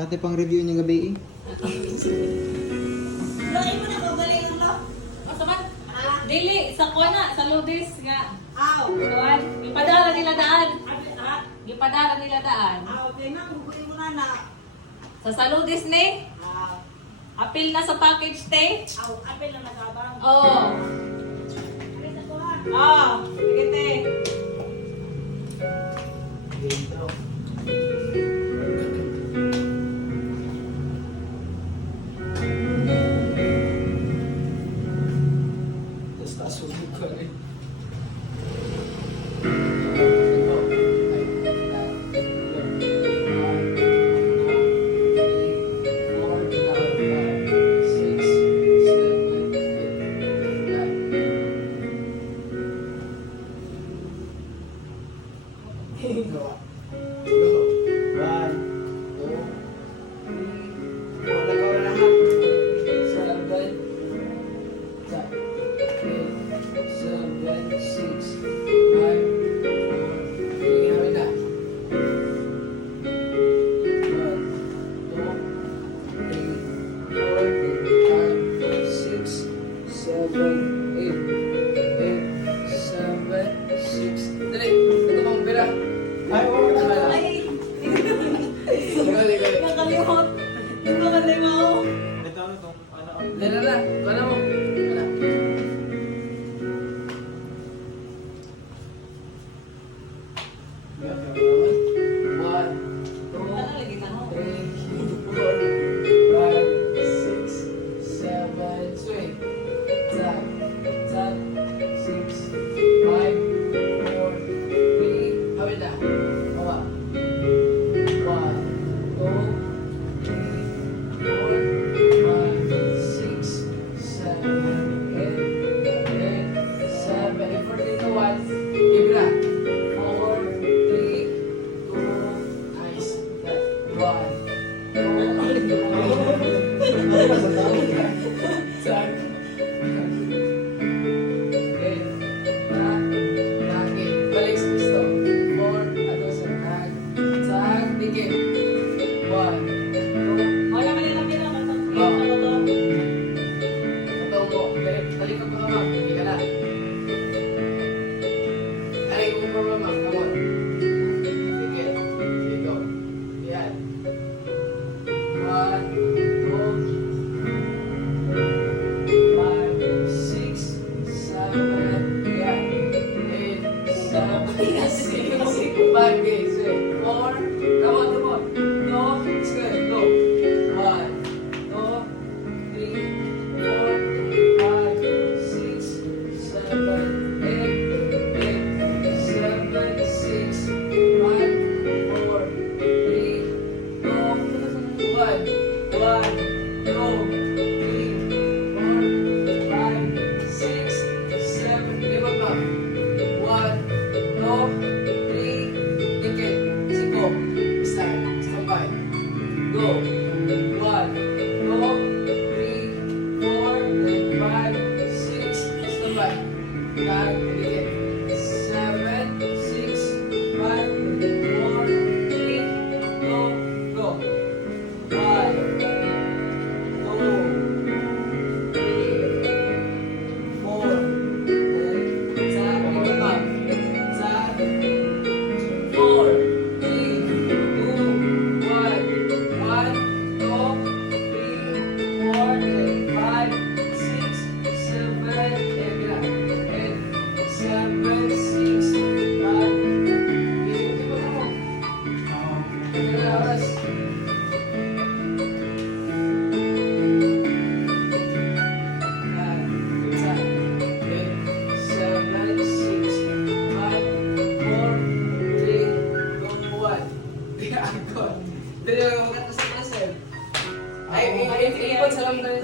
Dati pang review niya gabi eh. Loy mo na ko galing lo. O saman, dili, sa kuwana, sa Lourdes nga. Aw. Kuwan, ipadara nila daan. Ha? Ipadara nila daan. Aw, okay na kung mo na na. Sa Lourdes ni, Aw. apil na sa package te. Aw, apel na nagabang. Oo. Ano sa kuha? Oo, sige te. Tapos kasunod ko rin. Ay, wala na pala. Ay, Ligo. nakalimot. Yung mga lima ko. Ito, ito. Ano? Dala na, kala mo. Wala. One, two, Ano lagi na ho? 3, 4, 5, 6, 7, swing. Tap, tap, 6, 5, 4, 3, hawid na. Hawa. 1, 2, 3, 4, 5, 6, 7, 8, 7, 14 to 1. Ibra. 4, 3, 2, nice. One, Tag. Okay. Tag. Balik sa pisto. 4, ato sa tag. Tag. Dikit. 1, 2, Wala ka nila pila. Ano to? katong mo. Balik ka pa ma'am. Hindi ka na. Aray mo pa ma'am. Come on. Dikit. Dito. Yan. 1, 2, 5, 6, 7, yan. 8, 7, 6, 5, games. 4, come on, come on. No, it's good. Go. 1, 2, 3, 4, 5, 6, 7, 8, 7, 6, 5, 4, 3, 2, 1. 1, 2, 3, 4, 5, 6, 7, lima pa. 1, 2, 3, dikit. 5, standby. Go. 1, 2, 3, 4, then 5, 6, standby. 5, dikit. 7, 6, 5, 4, 3, 2, go. 1, 2, 3, 4, tag, lima pa. Tag, 4, 3, 2, 1, 1, 2, 3, 4, then 5, 6, 7, 7, 6, 5, di ba ako? Ilang oras? Ay, ikot sa lang tayo.